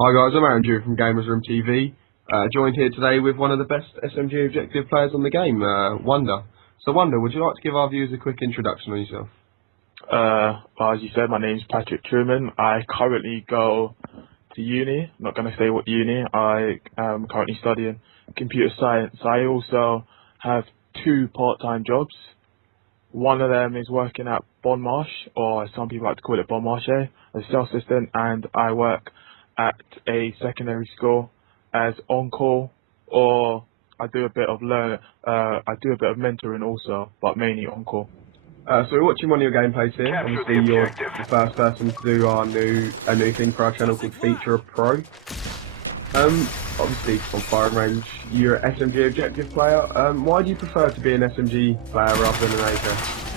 Hi guys, I'm Andrew from GamersRoomTV, joined here today with one of the best SMG objective players on the game, Wonder. So Wonder, would you like to give our viewers a quick introduction on yourself? Well, as you said, my name's Patrick Truman. I currently go to uni. I'm not going to say what uni. I am currently studying computer science. I also have two part-time jobs. One of them is working at Bon Marche, or as some people like to call it Bon Marché, as a sales assistant, and I work at a secondary school as on-call, or I do a bit of mentoring also, but mainly on-call. So we're watching one of your gameplays here. Capture the Obviously you're objective. the first person to do a new thing for our channel called Feature a Pro. Obviously from firing range, you're an SMG objective player. Why do you prefer to be an SMG player rather than an AK,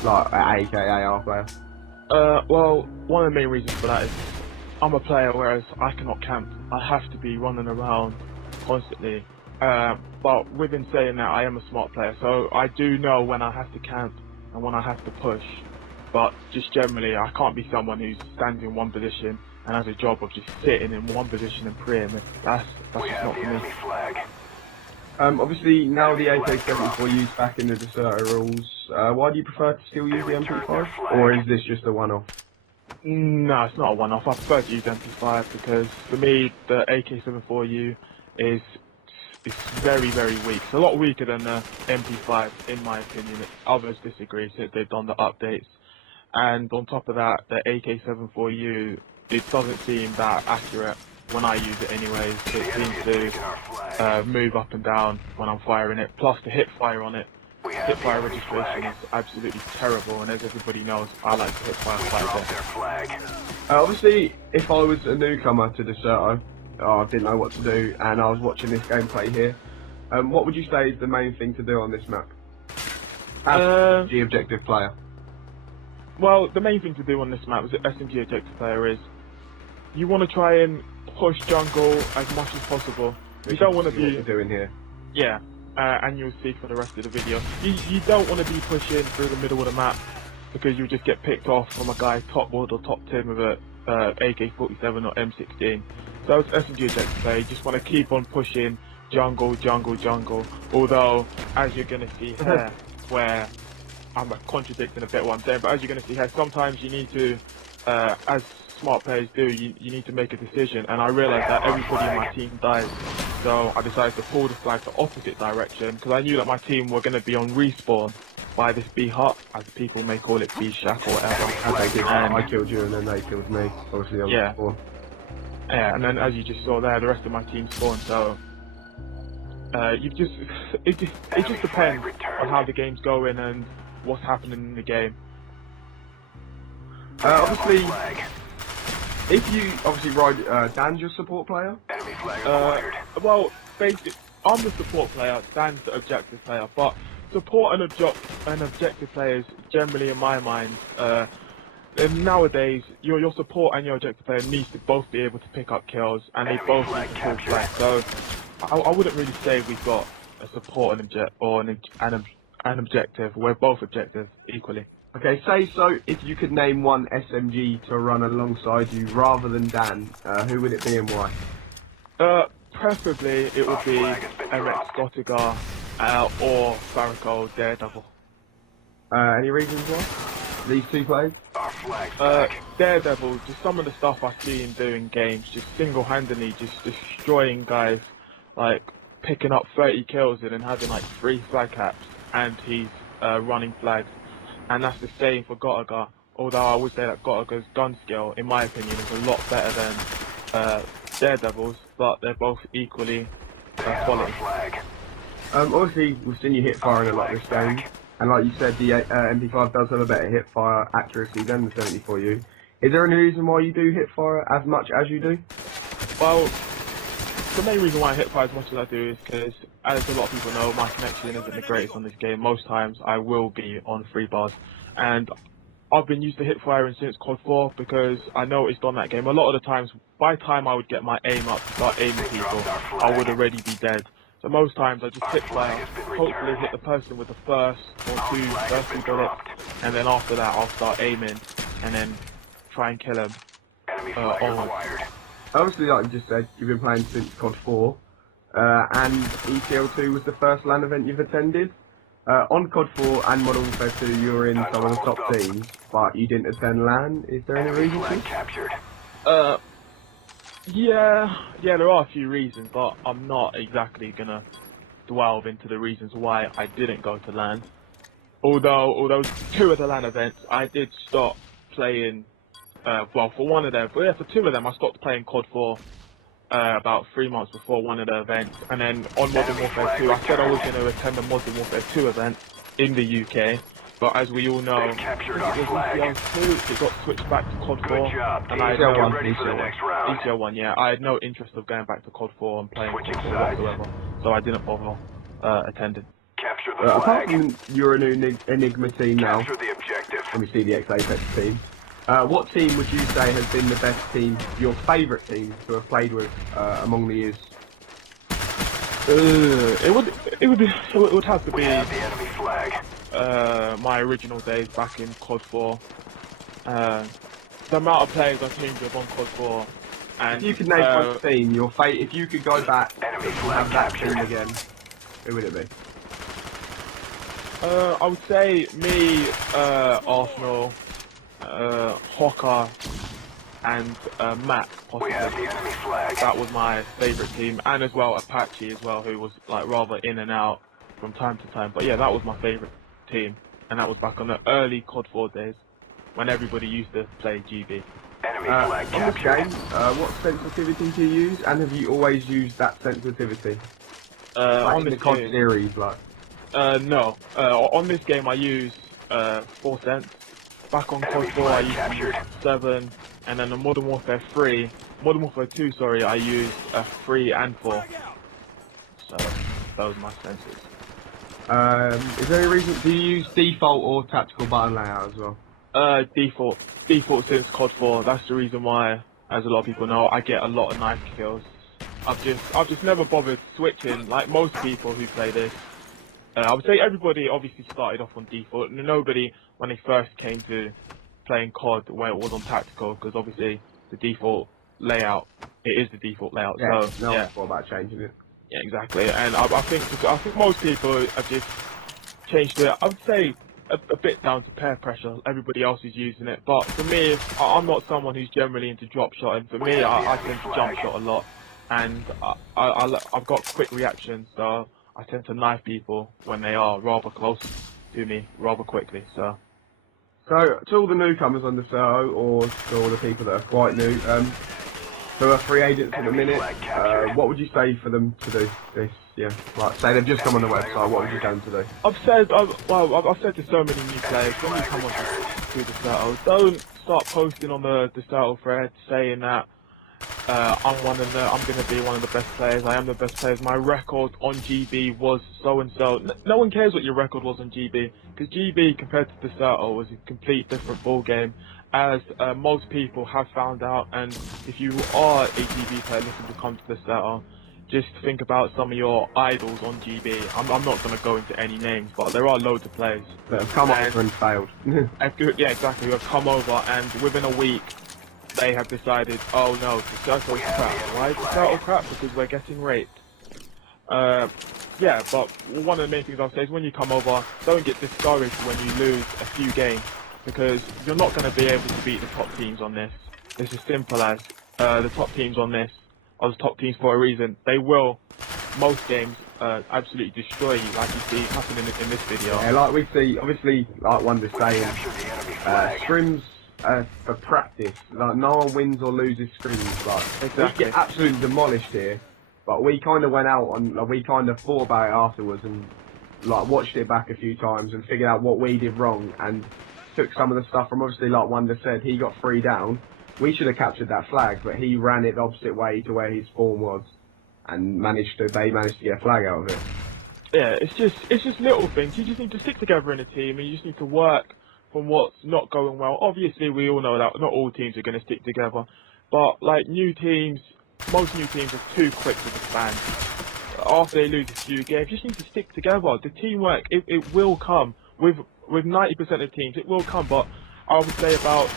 like an AKAR player? Well, one of the main reasons for that is I'm a player, whereas I cannot camp. I have to be running around constantly. But within saying that, I am a smart player, so I do know when I have to camp and when I have to push. But just generally, I can't be someone who stands in one position and has a job of just sitting in one position and praying. That's We just have not the for me. enemy flag. Obviously now the AK-74 used back in the deserter rules, why do you prefer to still use the MP5? Or is this just a one-off? No, it's not a one-off. I prefer to use MP5 because for me, the AK-74U is it's very, very weak. It's a lot weaker than the MP5, in my opinion. Others disagree since they've done the updates. And on top of that, the AK-74U, it doesn't seem that accurate when I use it anyways. It seems to move up and down when I'm firing it. Plus the hip fire on it. We have Hip the fire enemy registration flag. is absolutely terrible, and as everybody knows, I like to hip fire quite Drop a bit. their flag. Obviously, if I was a newcomer to Deserto, I didn't know what to do, and I was watching this gameplay here, what would you say is the main thing to do on this map? As the objective player. Well, the main thing to do on this map as an SMG objective player is you want to try and push jungle as much as possible. You don't want to What be, we're doing here. yeah, and you'll see for the rest of the video. You don't want to be pushing through the middle of the map because you'll just get picked off from a guy top wood or top 10 with a AK-47 or M16. So as SMG objective player, you just want to keep on pushing jungle, jungle, jungle. Although, as you're going to see here, where I'm contradicting a bit what I'm saying, but as you're going to see here, sometimes you need to, as smart players do, you need to make a decision, and I realised that everybody in my team died, so I decided to pull the flag the opposite direction, because I knew that my team were going to be on respawn by this B hut, as people may call it B shack or whatever. As they did, And, I killed you and then they killed me. Obviously, I was yeah, before. yeah, and then as you just saw there, the rest of my team spawned, so it just depends on how the game's going and what's happening in the game. Obviously, if you obviously ride Dan's your support player. Enemy flag acquired. Well, basically, I'm the support player, Dan's the objective player, but support and objective players, generally in my mind, and nowadays, your support and your objective player needs to both be able to pick up kills, and they both need to pull flag. So, I wouldn't really say we've got a support and an objective. We're both objective equally. Okay, say so if you could name one SMG to run alongside you rather than Dan, who would it be and why? Preferably it would be MX Gottigar or Farrakhan Daredevil. Any reasons why? These two players? Our flag back. Daredevil, just some of the stuff I see him do in games, just single-handedly just destroying guys, like picking up 30 kills and then having like 3 flag caps, and he's running flags. And that's the same for Gottigar, although I would say that Gottigar's gun skill, in my opinion, is a lot better than Daredevil's, but they're both equally quality. Flag. Obviously, we've seen you hit firing a lot this game, and like you said, the MP5 does have a better hit fire accuracy than the 74U. Is there any reason why you do hit fire as much as you do? Well, the main reason why I hit fire as much as I do is because, as a lot of people know, my connection isn't the greatest on this game. Most times I will be on 3 bars, and I've been used to hip firing since COD 4 because I noticed on that game a lot of the times, by the time I would get my aim up to start aiming people, I would already be dead. So most times I just hip fire, hopefully hit the person with the first or two bullets, and then after that I'll start aiming and then try and kill him. Enemy flag acquired. Obviously, like you just said, you've been playing since COD 4, and ETL2 was the first LAN event you've attended. On COD 4 and Modern Warfare 2, you were in some of the top teams, but you didn't attend LAN. Is there any Enemy reason flag to? captured. Yeah, there are a few reasons, but I'm not exactly gonna delve into the reasons why I didn't go to LAN. Although 2 of the LAN events, I did stop playing. Well, for one of them, for 2 of them, I stopped playing COD 4 about 3 months before one of the events, and then on Modern Warfare 2, I said I was going to attend the Modern Warfare 2 event in the UK, but as we all know, I They've captured think our it was flag. ECL2, it got switched back to COD 4, Good job, and I had team. no Get ready for the next round. ECL1, yeah, I had no interest of going back to COD 4 and playing Switching COD 4 sides. whatsoever, so I didn't bother attending. Capture the Apart flag. from your new Enigma team now, Capture the objective. let me see the X-Apex team. What team would you say has been the best team, your favourite team to have played with among the years? It would have to We be have the enemy flag. my original days back in COD 4. The amount of players I teamed with on COD 4, and If you could name one team, if you could go back Enemy and flag have that captured. team again, who would it be? I would say me, Arsenal, Hawker, and Mac, We have possibly. the enemy flag. That was my favourite team, and as well Apache as well, who was like rather in and out from time to time. But yeah, that was my favourite team, and that was back on the early COD 4 days, when everybody used to play GB. Enemy flag On this captured. game, what sensitivity do you use, and have you always used that sensitivity? Like On in the this COD game, series, like? no. On this game, I use 4 cents. Back on COD 4, I used to use 7, and then on Modern Warfare 2, sorry, I used 3 and 4. So those are my senses. Is there any reason, do you use default or tactical button layout as well? Default since COD 4. That's the reason why, as a lot of people know, I get a lot of knife kills. I've just never bothered switching like most people who play this. I would say everybody obviously started off on default. Nobody, when they first came to playing COD, when it was on tactical, because obviously the default layout, it is the default layout. Yeah, So no yeah, one thought about changing it. yeah, exactly. And I think most people have just changed it. I would say a bit down to peer pressure. Everybody else is using it, but for me, I'm not someone who's generally into drop shotting. For me, I tend to jump shot a lot, and I've got quick reactions, so I tend to knife people when they are rather close to me rather quickly. So To all the newcomers on the show, or to all the people that are quite new, who are free agents at the minute, what would you say for them to do this? Yeah, like say they've just come on the website. What would you tell them to do? I've said to so many new players, when you come on to the Turtle, don't start posting on the Turtle thread saying that I'm going to be one of the best players, I am the best player, my record on GB was so and so. No one cares what your record was on GB, because GB compared to the Turtle was a complete different ball game, as most people have found out. And if you are a GB player looking to come to the Turtle, just think about some of your idols on GB. I'm not going to go into any names, but there are loads of players That have come over and failed. yeah, exactly, who have come over, and within a week they have decided, oh no, the Turtle's crap. Why is the Turtle crap? Because we're getting raped. Yeah, but one of the main things I'll say is when you come over, don't get discouraged when you lose a few games, because you're not going to be able to beat the top teams on this. It's as simple as the top teams on this are the top teams for a reason. They will, most games, absolutely destroy you, like you see happening in this video. Yeah, like we see, obviously, like Wonder's saying, scrims for practice. Like no one wins or loses scrims. Like Exactly. we get absolutely demolished here, but we kind of went out and we kind of thought about it afterwards and like watched it back a few times and figured out what we did wrong and took some of the stuff from, obviously, like Wonder said, he got 3 down. We should have captured that flag, but he ran it the opposite way to where his form was, and they managed to get a flag out of it. Yeah, it's just little things. You just need to stick together in a team, and you just need to work from what's not going well. Obviously, we all know that not all teams are going to stick together, but like new teams, most new teams are too quick to disband. After they lose a few games, you just need to stick together. The teamwork, it will come. With 90% of teams, it will come, but I would say about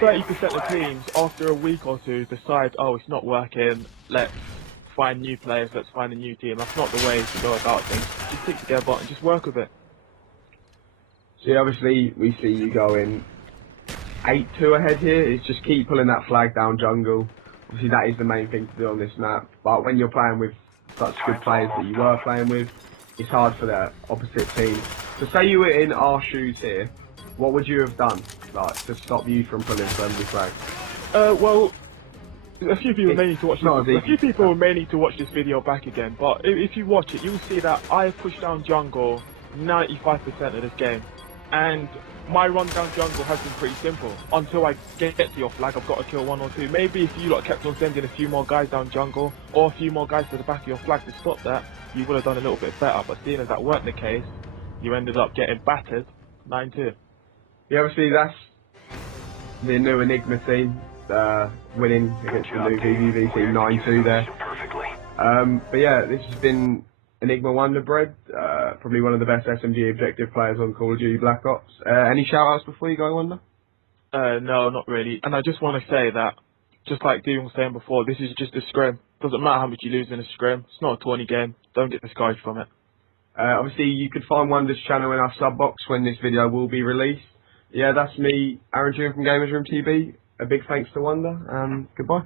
30% of teams, after a week or two, decide, oh, it's not working, let's find new players, let's find a new team. That's not the way to go about things. Just stick together and just work with it. See, obviously, we see you going 8-2 ahead here. It's just keep pulling that flag down jungle. Obviously, that is the main thing to do on this map. But when you're playing with such good players that you were playing with, it's hard for the opposite team. So say you were in our shoes here, what would you have done, like, to stop you from pulling friendly flags? Well, a few people may need to watch this. A few people may need to watch this video back again. But if you watch it, you'll see that I push down jungle 95% of this game, and my run down jungle has been pretty simple. Until I get to your flag, I've got to kill 1 or 2. Maybe if you lot kept on sending a few more guys down jungle, or a few more guys to the back of your flag to stop that, you would have done a little bit better. But seeing as that weren't the case, you ended up getting battered 9-2. Yeah, obviously that's the new Enigma team, winning against the new VVV team 9-2 there. But yeah, this has been Enigma WonderBred, probably one of the best SMG objective players on Call of Duty Black Ops. Any shout-outs before you go, Wonder? No, not really. And I just want to say that, just like Dewing was saying before, this is just a scrim. Doesn't matter how much you lose in a scrim. It's not a 20 game. Don't get discouraged from it. Obviously, you could find Wonder's channel in our sub box when this video will be released. Yeah, that's me, Aaron June from GamersRoomTV. A big thanks to Wonder, and goodbye.